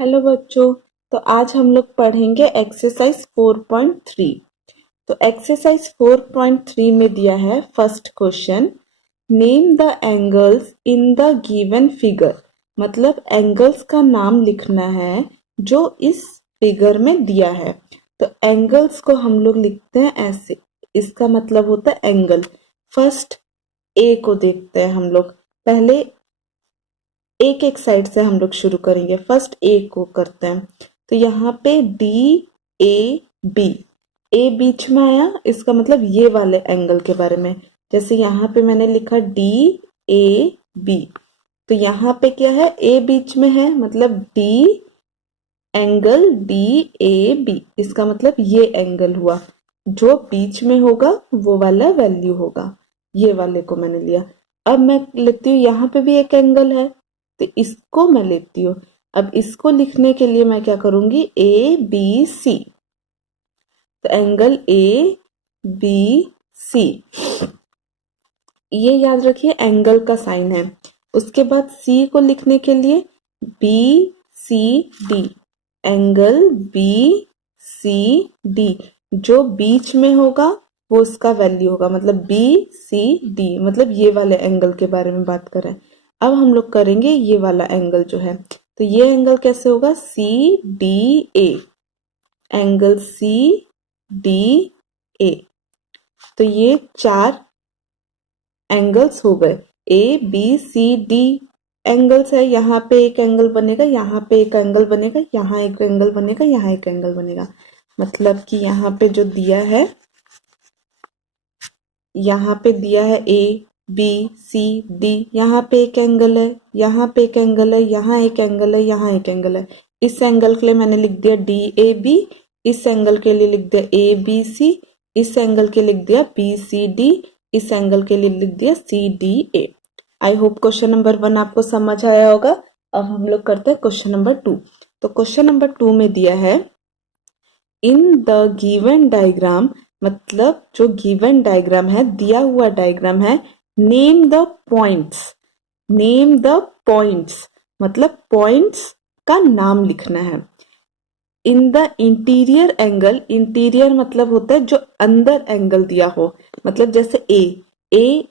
Hello बच्चों। तो आज हम लोग पढ़ेंगे एक्सरसाइज 4.3। तो एक्सरसाइज 4.3 में दिया है first question, name the angles in the given figure. मतलब एंगल्स का नाम लिखना है जो इस फिगर में दिया है। तो एंगल्स को हम लोग लिखते हैं ऐसे, इसका मतलब होता है एंगल। फर्स्ट ए को देखते हैं हम लोग। पहले एक एक साइड से हम लोग शुरू करेंगे। फर्स्ट ए को करते हैं। तो यहाँ पे डी ए बी, ए बीच में आया, इसका मतलब ये वाले एंगल के बारे में। जैसे यहाँ पे मैंने लिखा डी ए बी, तो यहाँ पे क्या है, ए बीच में है, मतलब D angle D A B, इसका मतलब ये एंगल हुआ। जो बीच में होगा वो वाला वैल्यू होगा। ये वाले को मैंने लिया। अब मैं लेती हूँ, यहाँ पे भी एक एंगल है, तो इसको मैं लेती हूँ। अब इसको लिखने के लिए मैं क्या करूंगी, ए बी सी। तो एंगल ए बी सी, ये याद रखिए एंगल का साइन है। उसके बाद सी को लिखने के लिए B C D, angle B C D, जो बीच में होगा वो उसका वैल्यू होगा, मतलब बी सी डी, मतलब ये वाले एंगल के बारे में बात कर रहे हैं। अब हम लोग करेंगे ये वाला एंगल जो है। तो ये एंगल कैसे होगा, C D A, angle C D A. तो ये चार एंगल्स हो गए, A B C D angles है। यहाँ पे एक एंगल बनेगा, यहाँ पे एक एंगल बनेगा, यहाँ एक एंगल बनेगा, यहाँ एक एंगल बनेगा। मतलब कि यहाँ पे जो दिया है, यहाँ पे दिया है ए बी सी डी, यहाँ पे एक एंगल है, यहाँ पे एक एंगल है, यहाँ एक एंगल है, यहाँ एक एंगल है। इस एंगल के लिए मैंने लिख दिया डी ए बी, इस एंगल के लिए लिख दिया ए बी सी, इस एंगल के लिए लिख दिया बी सी डी, इस एंगल के लिए लिख दिया C D A. I hope question number 1 आपको समझ आया होगा। अब हम लोग करते हैं क्वेश्चन नंबर 2। तो क्वेश्चन नंबर 2 में दिया है, इन द गिवन डायग्राम, मतलब जो गिवन डायग्राम है, दिया हुआ डायग्राम है, name the points. Name the points मतलब पॉइंट्स का नाम लिखना है। In the interior angle, interior मतलब होता है जो अंदर एंगल दिया हो, मतलब जैसे ए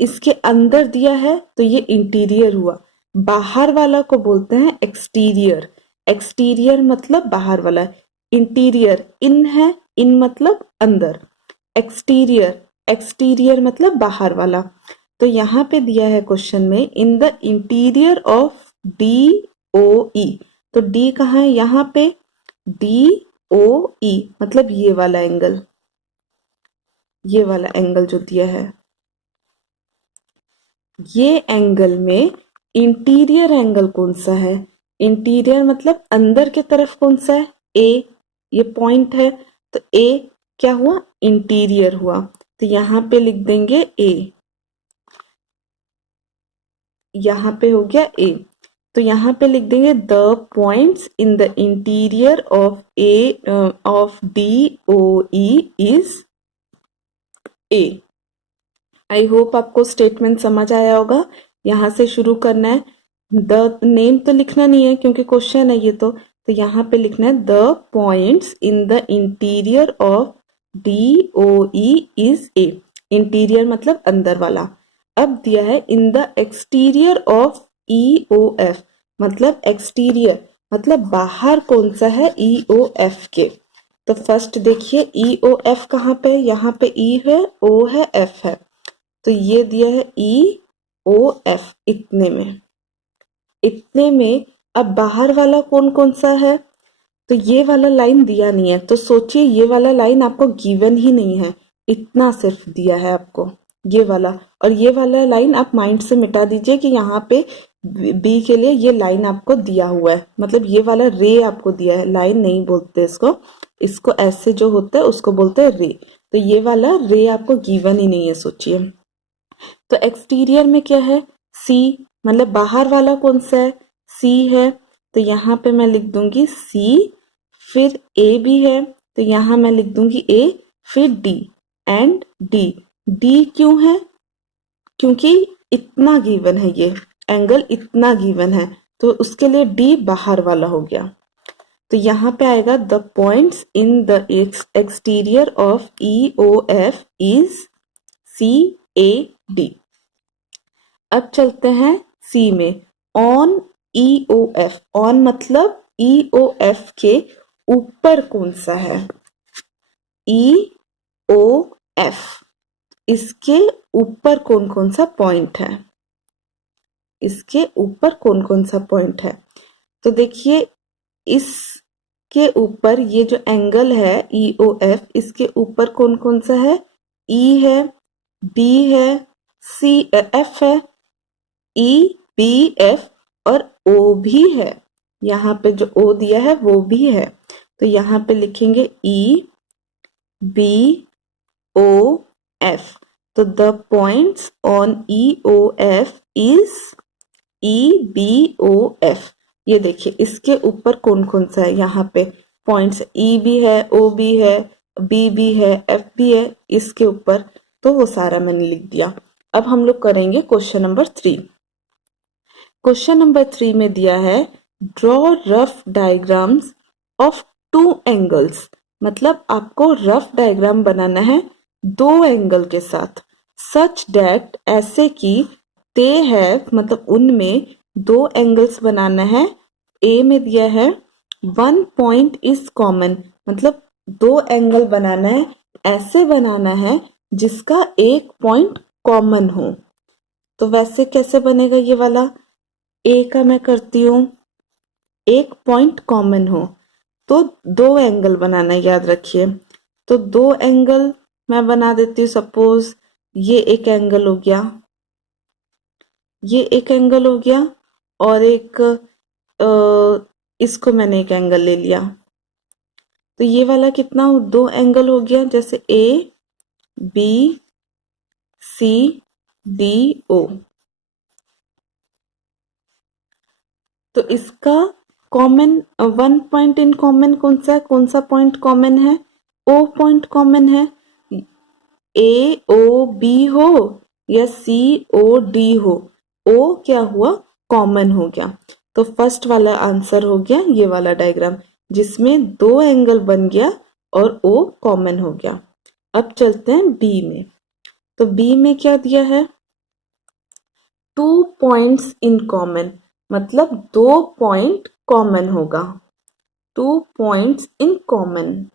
इसके अंदर दिया है तो ये इंटीरियर हुआ। बाहर वाला को बोलते हैं एक्सटीरियर, एक्सटीरियर मतलब बाहर वाला। इंटीरियर इन है, इन मतलब अंदर, एक्सटीरियर, एक्सटीरियर मतलब बाहर वाला। तो यहाँ पे दिया है क्वेश्चन में, in the interior of D O E. तो डी कहाँ है, यहाँ पे डी ओ ई, मतलब ये वाला एंगल, ये वाला एंगल जो दिया है, ये एंगल में इंटीरियर एंगल कौन सा है। इंटीरियर मतलब अंदर के तरफ कौन सा है, ए, ये पॉइंट है, तो ए क्या हुआ, इंटीरियर हुआ। तो यहाँ पे लिख देंगे ए, यहाँ पे हो गया ए। तो यहाँ पे लिख देंगे the points in the interior of A of D O E is A. I hope आपको स्टेटमेंट समझ आया होगा। यहाँ से शुरू करना है। द नेम तो लिखना नहीं है क्योंकि क्वेश्चन है ये तो यहाँ पे लिखना है the points in the interior of D O E is A. Interior मतलब अंदर वाला। अब दिया है in the exterior of E O F, मतलब एक्सटीरियर मतलब बाहर कौन सा है ई ओ एफ के। तो फर्स्ट देखिए ई ओ एफ कहाँ पे है, यहाँ पे ई है, ओ है, एफ है। तो ये दिया है ई ओ एफ, इतने में, इतने में। अब बाहर वाला कौन कौन सा है, तो ये वाला लाइन दिया नहीं है, तो सोचिए ये वाला लाइन आपको गिवन ही नहीं है, इतना सिर्फ दिया है आपको, ये वाला। और ये वाला लाइन आप माइंड से मिटा दीजिए कि यहाँ पे बी के लिए ये लाइन आपको दिया हुआ है, मतलब ये वाला रे आपको दिया है, लाइन नहीं बोलते इसको, इसको ऐसे जो होता है उसको बोलते हैं रे। तो ये वाला रे आपको गिवन ही नहीं है, सोचिए। तो एक्सटीरियर में क्या है, सी, मतलब बाहर वाला कौन सा है, सी है। तो यहाँ पे मैं लिख दूंगी सी, फिर ए भी है, तो यहाँ मैं लिख दूंगी ए, फिर डी एंड डी। डी क्यों है, क्योंकि इतना गिवन है, ये एंगल इतना गिवन है, तो उसके लिए डी बाहर वाला हो गया। तो यहाँ पे आएगा the points in the exterior of EOF is CAD। अब चलते हैं सी में। ऑन EOF, ऑन मतलब EOF के ऊपर कौन सा है? EOF, इसके ऊपर कौन कौन सा पॉइंट है? इसके ऊपर कौन कौन सा पॉइंट है? तो देखिए इसके ऊपर ये जो एंगल है EOF, इसके ऊपर कौन कौन सा है? E है, B है, F है, EBF और O भी है। यहाँ पे जो O दिया है वो भी है। तो यहाँ पे लिखेंगे EBOF। तो the points on EOF is EBOF। ये देखिए इसके ऊपर कौन कौन सा है? यहाँ पे पॉइंट्स E भी है, O भी है, B भी है, F भी है इसके ऊपर। तो वो सारा मैंने लिख दिया। अब हम लोग करेंगे क्वेश्चन नंबर 3। क्वेश्चन नंबर 3 में दिया है draw rough diagrams of 2 angles. मतलब आपको रफ डायग्राम बनाना है 2 एंगल के साथ, सच डैट, ऐसे कि दे हैव, मतलब उनमें 2 एंगल्स बनाना है। ए में दिया है 1 पॉइंट इज कॉमन, मतलब 2 एंगल बनाना है, ऐसे बनाना है जिसका एक पॉइंट कॉमन हो। तो वैसे कैसे बनेगा ये वाला? ए का मैं करती हूँ, एक पॉइंट कॉमन हो तो 2 एंगल बनाना, याद रखिए। तो 2 एंगल मैं बना देती हूँ। सपोज ये एक एंगल हो गया, ये एक एंगल हो गया, और एक इसको मैंने एक एंगल ले लिया। तो ये वाला कितना 2 एंगल हो गया, जैसे ABCDO। तो इसका कॉमन 1 पॉइंट इन कॉमन कौन सा है? कौन सा पॉइंट कॉमन है? O पॉइंट कॉमन है। AOB हो या COD हो, O क्या हुआ? कॉमन हो गया। तो फर्स्ट वाला आंसर हो गया ये वाला डायग्राम, जिसमें 2 एंगल बन गया और O कॉमन हो गया। अब चलते हैं B में। तो B में क्या दिया है? 2 पॉइंट्स इन कॉमन, मतलब 2 पॉइंट कॉमन होगा। 2 पॉइंट्स इन कॉमन।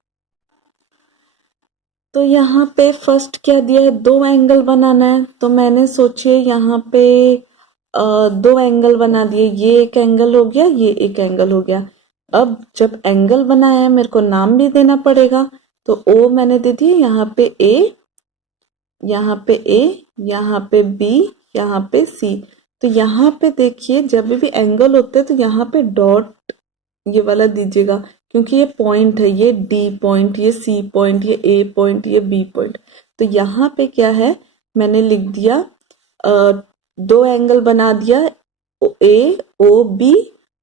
तो यहाँ पे फर्स्ट क्या दिया है? 2 एंगल बनाना है। तो मैंने सोचे यहाँ पे 2 एंगल बना दिए। ये एक एंगल हो गया, ये एक एंगल हो गया। अब जब एंगल बनाया है मेरे को नाम भी देना पड़ेगा। तो O मैंने दे दिया, यहाँ पे A, यहाँ पे A, यहाँ पे B, यहाँ पे C। तो यहाँ पे देखिए जब भी एंगल होते हैं तो यहाँ पे डॉट ये वाला दीजिएगा, क्योंकि ये पॉइंट है, ये D पॉइंट, ये C पॉइंट, ये A पॉइंट, ये B पॉइंट। तो यहाँ पे क्या है, मैंने लिख दिया 2 एंगल बना दिया, AOB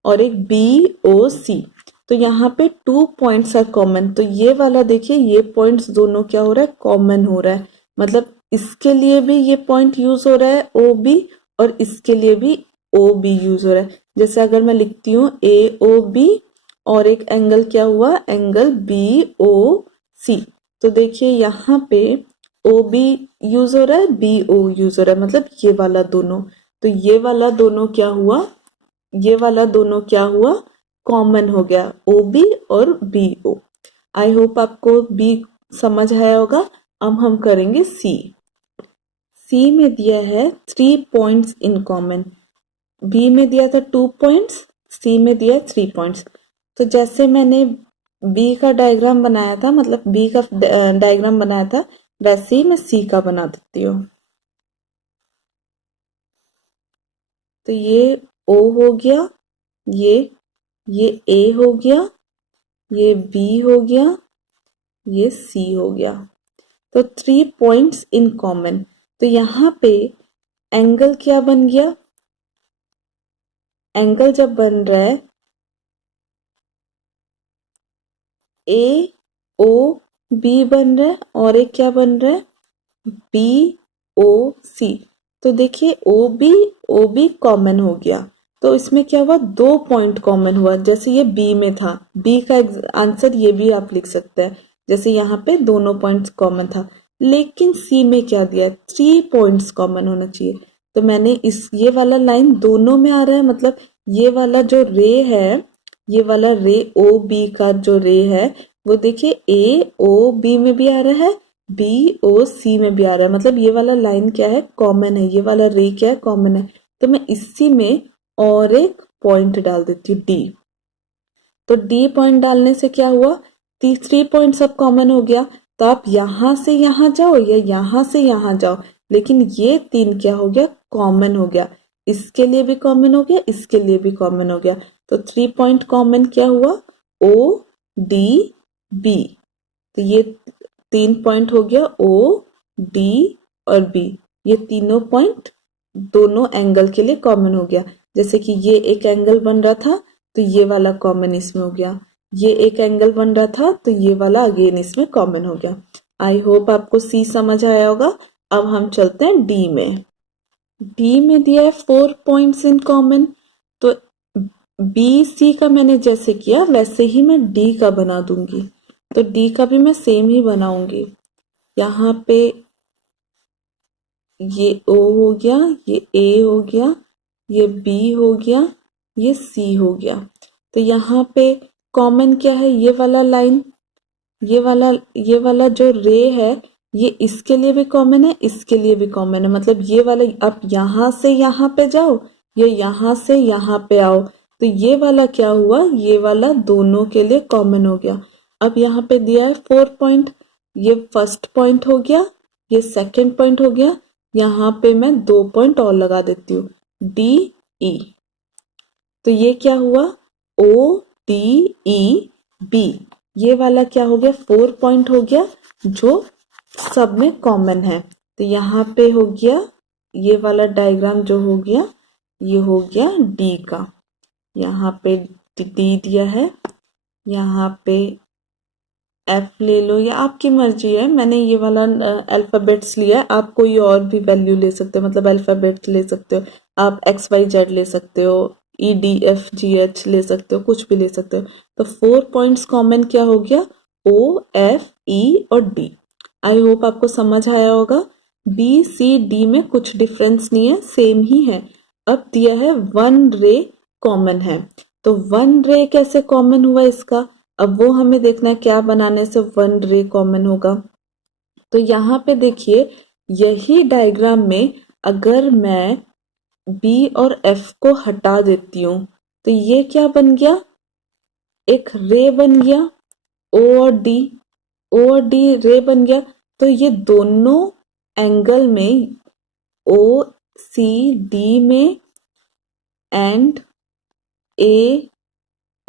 और एक BOC। तो यहाँ पे 2 पॉइंट्स आर कॉमन। तो ये वाला देखिए, ये पॉइंट्स दोनों क्या हो रहा है? कॉमन हो रहा है। मतलब इसके लिए भी ये पॉइंट यूज हो रहा है OB, और इसके लिए भी OB यूज हो रहा है। जैसे अगर मैं लिखती हूँ AOB और एक एंगल क्या हुआ? Angle BOC। तो देखिए यहाँ पे OB यूज हो रहा है, BO यूज हो रहा है, मतलब ये वाला दोनों। तो ये वाला दोनों क्या हुआ? ये वाला दोनों क्या हुआ? कॉमन हो गया, OB और BO। आई होप आपको B समझ आया होगा। अब हम करेंगे C में दिया है 3 पॉइंट्स इन कॉमन। B में दिया था 2 पॉइंट्स, C में दिया 3 पॉइंट्स। तो जैसे मैंने B का डायग्राम बनाया था, मतलब B का डायग्राम बनाया था, वैसे ही मैं C का बना देती हूँ। तो ये O हो गया, ये A हो गया, ये B हो गया, ये C हो गया। तो 3 पॉइंट्स इन कॉमन। तो यहाँ पे एंगल क्या बन गया? एंगल जब बन रहा है AOB बन रहा है, और एक क्या बन रहा है? BOC। तो देखिए OB OB कॉमन हो गया। तो तो इसमें क्या हुआ, 2 पॉइंट कॉमन हुआ। जैसे ये बी में था, बी का आंसर ये भी आप लिख सकते हैं, जैसे यहाँ पे दोनों पॉइंट्स कॉमन था। लेकिन सी में क्या दिया, 3 पॉइंट्स कॉमन होना चाहिए। तो मैंने इस ये वाला लाइन दोनों में आ रहा है, मतलब ये वाला जो रे है, ये वाला रे ओ बी का जो रे है वो देखिए ए ओ बी में भी आ रहा है, बी ओ सी में भी आ रहा है, मतलब ये वाला लाइन क्या है, कॉमन है, ये वाला रे क्या है, कॉमन है। तो मैं इसी में और एक पॉइंट डाल देती हूँ डी। तो डी पॉइंट डालने से क्या हुआ, 3 पॉइंट सब कॉमन हो गया। तो आप यहां से यहां जाओ या यहां से यहां जाओ, लेकिन ये 3 क्या हो गया, कॉमन हो गया। इसके लिए भी कॉमन हो गया, इसके लिए भी कॉमन हो गया। तो 3 पॉइंट कॉमन क्या हुआ, ओ डी बी। तो ये 3 पॉइंट हो गया ओ डी और बी, ये तीनों पॉइंट दोनों एंगल के लिए कॉमन हो गया। जैसे कि ये एक एंगल बन रहा था तो ये वाला कॉमन इसमें हो गया, ये एक एंगल बन रहा था तो ये वाला अगेन इसमें कॉमन हो गया। आई होप आपको सी समझ आया होगा। अब हम चलते हैं डी में। डी में दिया है 4 पॉइंट्स इन कॉमन। तो बी सी का मैंने जैसे किया वैसे ही मैं डी का बना दूंगी। तो डी का भी मैं सेम ही बनाऊंगी। यहाँ पे ये ओ हो गया, ये ए हो गया, ये बी हो गया, ये सी हो गया। तो यहाँ पे कॉमन क्या है, ये वाला लाइन, ये वाला जो रे है ये इसके लिए भी कॉमन है, इसके लिए भी कॉमन है। मतलब ये वाला आप यहाँ से यहाँ पे जाओ, ये यहाँ से यहाँ पे आओ, तो ये वाला क्या हुआ, ये वाला दोनों के लिए कॉमन हो गया। अब यहाँ पे दिया है 4 पॉइंट, ये फर्स्ट पॉइंट हो गया, ये सेकंड पॉइंट हो गया। यहाँ पे मैं 2 पॉइंट और लगा देती हूँ, डी ई। तो ये क्या हुआ, ओ डी ई बी। ये वाला क्या हो गया, 4 पॉइंट हो गया जो सब में कॉमन है। तो यहाँ पे हो गया ये वाला डायग्राम जो हो गया, ये हो गया डी का। यहाँ पे डी दिया है, यहाँ पे एफ ले लो या आपकी मर्जी है। मैंने ये वाला अल्फाबेट्स लिया है, आप कोई और भी वैल्यू ले सकते हो, मतलब अल्फाबेट्स ले सकते हो, आप एक्स वाई जेड ले सकते हो, E D F G H ले सकते हो, कुछ भी ले सकते हो। तो 4 पॉइंट्स कॉमन क्या हो गया, ओ एफ ई और डी। आई होप आपको समझ आया होगा। बी सी डी में कुछ डिफरेंस नहीं है, सेम ही है। अब दिया है 1 रे कॉमन है। तो 1 रे कैसे कॉमन हुआ इसका, अब वो हमें देखना है क्या बनाने से 1 रे कॉमन होगा। तो यहाँ पे देखिए, यही डायग्राम में अगर मैं बी और एफ को हटा देती हूँ तो ये क्या बन गया, एक रे बन गया, ओ और डी, ओ और डी रे बन गया। तो ये दोनों एंगल में, ओ सी डी में एंड ए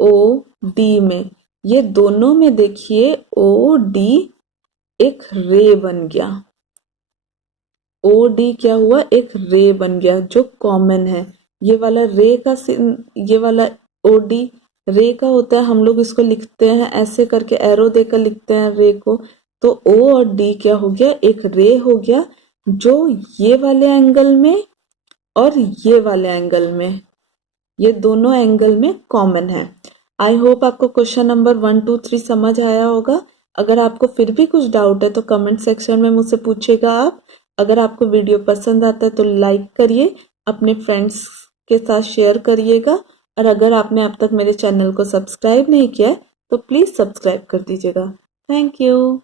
ओ डी में, ये दोनों में देखिए ओ डी एक रे बन गया। ओ डी क्या हुआ, एक रे बन गया जो कॉमन है। ये वाला रे का ये वाला ओ डी रे का होता है, हम लोग इसको लिखते हैं ऐसे करके, एरो देकर लिखते हैं रे को। तो ओ और डी क्या हो गया, एक रे हो गया जो ये वाले एंगल में और ये वाले एंगल में, ये दोनों एंगल में कॉमन है। आई होप आपको क्वेश्चन नंबर 1 2 3 समझ आया होगा। अगर आपको फिर भी कुछ डाउट है तो कमेंट सेक्शन में मुझसे पूछेगा आप। अगर आपको वीडियो पसंद आता है तो लाइक करिए, अपने फ्रेंड्स के साथ शेयर करिएगा, और अगर आपने अब तक मेरे चैनल को सब्सक्राइब नहीं किया है तो प्लीज़ सब्सक्राइब कर दीजिएगा। Thank you.